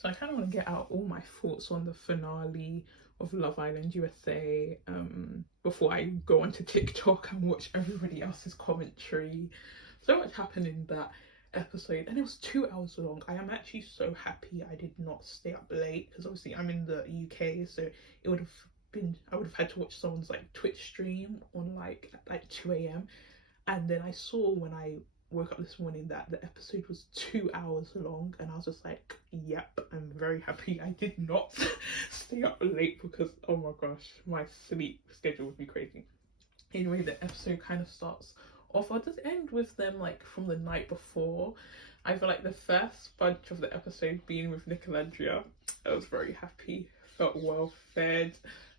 So I kind of want to get out all my thoughts on the finale of Love Island USA before I go onto TikTok and watch everybody else's commentary. So much happened in that episode, and it was 2 hours long. I am actually so happy I did not stay up late, because obviously I'm in the UK, so it would have been, I would have had to watch someone's like Twitch stream on like at like 2 a.m. And then I saw when I woke up this morning that the episode was 2 hours long, and I was just like, yep, I'm very happy I did not stay up late, because oh my gosh, my sleep schedule would be crazy. Anyway, the episode kind of starts off, or does it end with them like from the night before? I feel like the first bunch of the episode being with Nick and Andrea, I was very happy, felt well fed.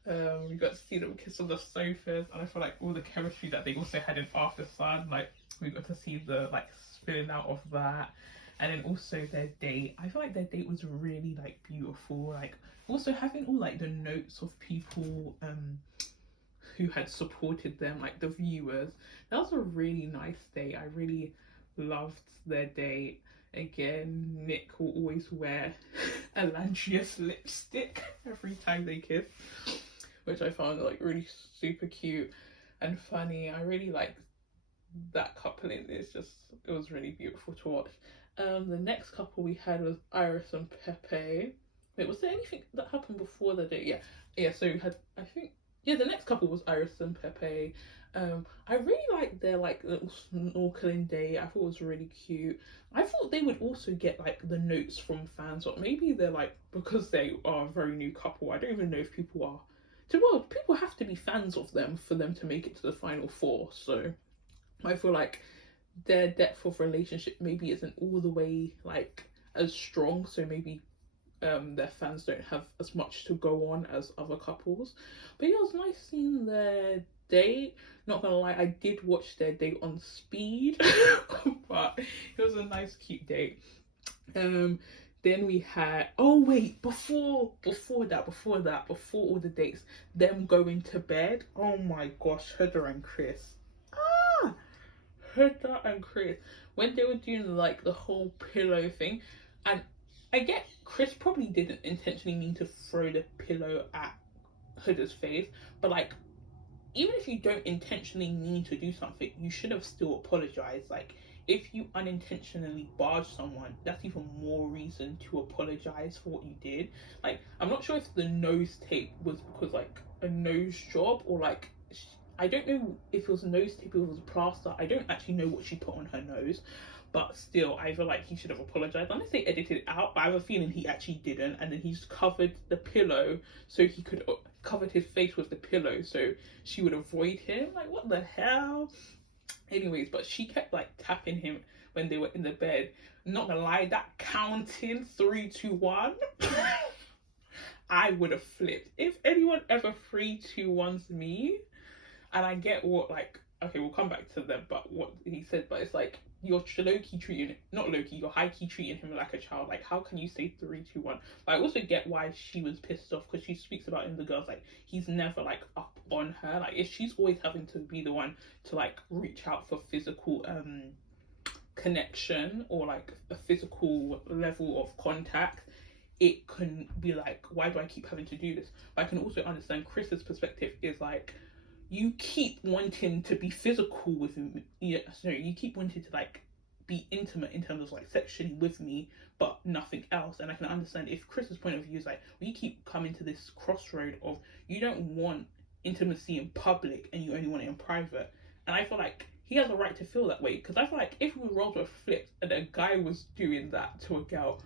We got to see them kiss on the sofas, and I feel like all the chemistry that they also had in After Sun, like we got to see the like spilling out of that. And then also their date, I feel like their date was really like beautiful. Like also having all like the notes of people who had supported them, like the viewers. That was a really nice day. I really loved their date. Again, Nick will always wear a Lanchius lipstick every time they kiss, which I found like really super cute and funny. I really liked that coupling. It's just, it was really beautiful to watch. The next couple we had was Iris and Pepe. Wait, was there anything that happened before the date? Yeah. So we had, I think, yeah, the next couple was Iris and Pepe. I really liked their like little snorkeling day. I thought it was really cute. I thought they would also get like the notes from fans, or maybe they're like, because they are a very new couple, I don't even know if people are, well, people have to be fans of them for them to make it to the final four. So I feel like their depth of relationship maybe isn't all the way like as strong, so maybe their fans don't have as much to go on as other couples. But yeah, it was nice seeing their date. Not gonna lie, I did watch their date on speed, but it was a nice cute date. Then we had, oh wait, before all the dates, them going to bed. Oh my gosh, Huda and Chris. Huda and Chris, when they were doing like the whole pillow thing, and I get Chris probably didn't intentionally mean to throw the pillow at Huda's face, but like, even if you don't intentionally mean to do something, you should have still apologized. Like, if you unintentionally barge someone, that's even more reason to apologize for what you did. Like, I'm not sure if the nose tape was because like a nose job, or like, I don't know if it was a nose tape or it was a plaster. I don't actually know what she put on her nose, but still, I feel like he should have apologized. Unless they edited it out, but I have a feeling he actually didn't. And then he's covered the pillow so he could covered his face with the pillow so she would avoid him. Like, what the hell? Anyways, but she kept like tapping him when they were in the bed. Not gonna lie, that counting 3, 2, 1. I would have flipped. If anyone ever 3, 2, 1's me, and I get what, like, okay, we'll come back to them, but what he said, but it's like, you're low-key treating, not low-key, you're high-key treating him like a child. Like, how can you say 3, 2, 1? But I also get why she was pissed off, because she speaks about in the girls, like, he's never like up on her. Like, if she's always having to be the one to like reach out for physical connection, or like a physical level of contact, it can be like, why do I keep having to do this? But I can also understand Chris's perspective is like, you keep wanting to be physical with me. Yeah, sorry, you keep wanting to like be intimate in terms of like sexually with me, but nothing else. And I can understand if Chris's point of view is like, we keep coming to this crossroad of, you don't want intimacy in public and you only want it in private. And I feel like he has a right to feel that way, because I feel like if roles were flipped and a guy was doing that to a girl,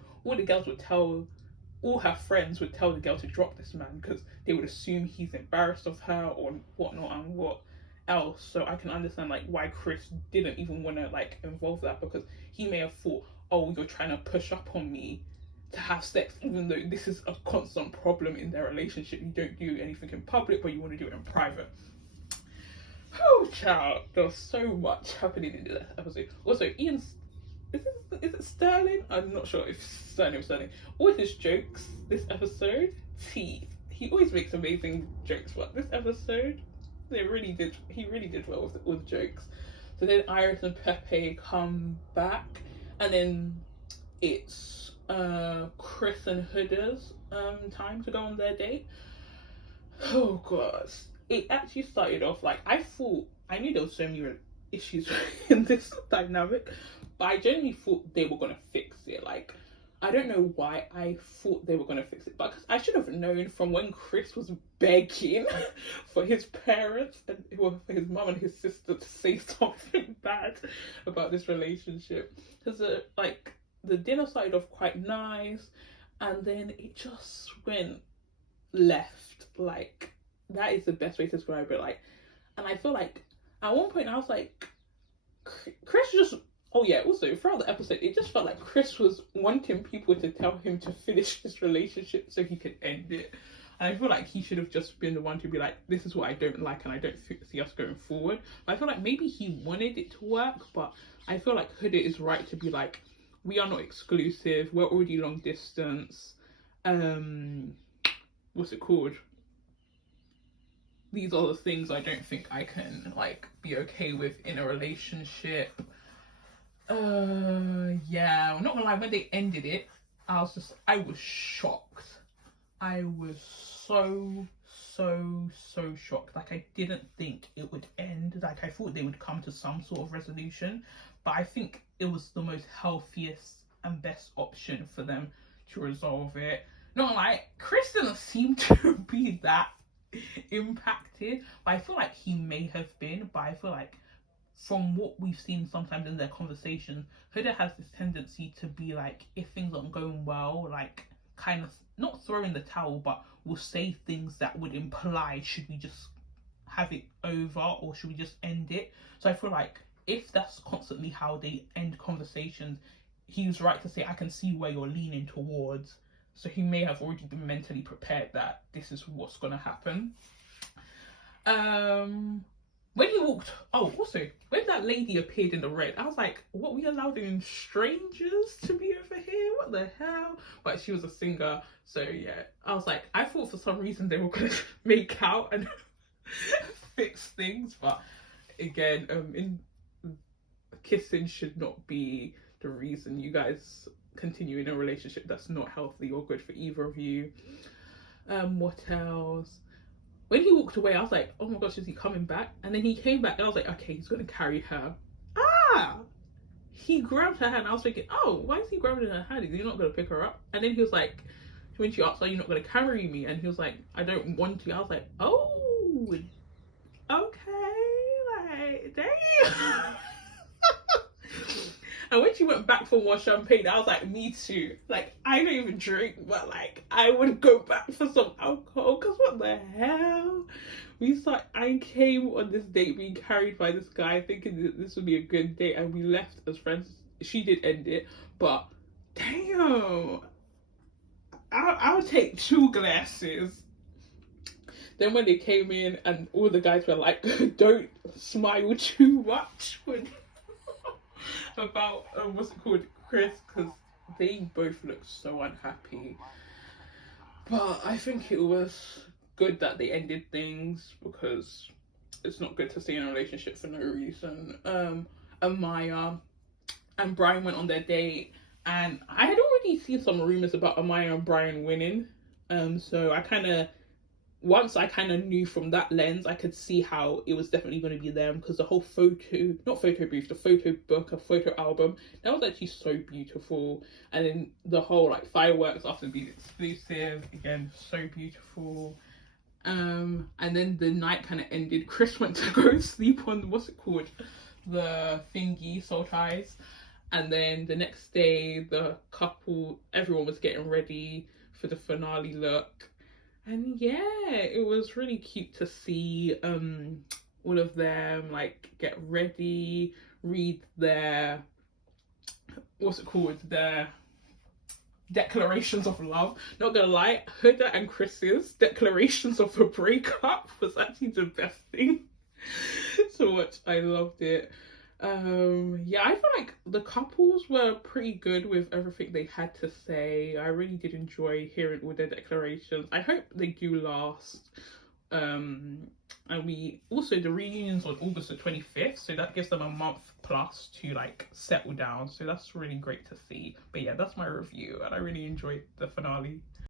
all her friends would tell the girl to drop this man, because they would assume he's embarrassed of her or whatnot and what else. So I can understand like why Chris didn't even want to like involve that, because he may have thought, oh, you're trying to push up on me to have sex, even though this is a constant problem in their relationship. You don't do anything in public, but you want to do it in private. Oh, child, there was so much happening in this episode. Also, is it Sterling? I'm not sure if Sterling. All his jokes this episode, he always makes amazing jokes, but this episode, he really did well with all the jokes. So then Iris and Pepe come back, and then it's Chris and Huda's time to go on their date. Oh god, it actually started off like I knew there was so many issues in this dynamic, but I genuinely thought they were gonna fix it. Like, I don't know why I thought they were gonna fix it, but I should have known from when Chris was begging for his parents and for his mum and his sister to say something bad about this relationship, because like the dinner started off quite nice, and then it just went left. Like, that is the best way to describe it. Like, and I feel like at one point I was like, Chris just, oh yeah, also throughout the episode it just felt like Chris was wanting people to tell him to finish this relationship so he could end it. And I feel like he should have just been the one to be like, this is what I don't like and I don't see us going forward. But I feel like maybe he wanted it to work, but I feel like Huda is right to be like, we are not exclusive, we're already long distance, what's it called? These are the things I don't think I can like be okay with in a relationship. Yeah, I'm not gonna lie, when they ended it, I was shocked. I was so shocked. Like, I didn't think it would end. Like, I thought they would come to some sort of resolution, but I think it was the most healthiest and best option for them to resolve it. Not like Chris didn't seem to be that impacted, but I feel like he may have been. But I feel like from what we've seen sometimes in their conversations, Huda has this tendency to be like, if things aren't going well, like kind of not throw in the towel, but will say things that would imply, should we just have it over or should we just end it? So I feel like if that's constantly how they end conversations, he was right to say, I can see where you're leaning towards. So he may have already been mentally prepared that this is what's gonna happen. When he walked, oh, also, when that lady appeared in the red, I was like, what, we allowing strangers to be over here? What the hell? But she was a singer, so yeah. I was like, I thought for some reason they were gonna make out and fix things, but again, kissing should not be the reason you guys continue in a relationship that's not healthy or good for either of you. What else? When he walked away, I was like, oh my gosh, is he coming back? And then he came back and I was like, okay, he's gonna carry her. He grabbed her hand. I was thinking, oh, why is he grabbing her hand? Is he not gonna pick her up? And then he was like, when she asked, are you not gonna carry me? And he was like, I don't want to. I was like, oh, okay, like, damn. And when she went back for more champagne, I was like, me too. Like, I don't even drink, but like, I would go back for some alcohol, because what the hell? I came on this date being carried by this guy, thinking that this would be a good date, and we left as friends. She did end it, but damn, I would take 2 glasses. Then when they came in and all the guys were like, don't smile too much when about what's it called, Chris, because they both looked so unhappy. But I think it was good that they ended things, because it's not good to stay in a relationship for no reason. Amaya and Brian went on their date, and I had already seen some rumors about Amaya and Brian winning. So once I kind of knew from that lens, I could see how it was definitely going to be them, because the whole the photo book, a photo album, that was actually so beautiful. And then the whole like fireworks after being exclusive, again, so beautiful. And then the night kind of ended. Chris went to go sleep on, what's it called? The thingy, Soul Ties. And then the next day, the couple, everyone was getting ready for the finale look. And yeah, it was really cute to see all of them like get ready, read their, what's it called, their declarations of love. Not gonna lie, Huda and Chris's declarations of a breakup was actually the best thing to watch. I loved it. Yeah, I feel like the couples were pretty good with everything they had to say. I really did enjoy hearing all their declarations. I hope they do last. And we also, the reunion's on August the 25th, so that gives them a month plus to like settle down, so that's really great to see. But yeah, that's my review, and I really enjoyed the finale.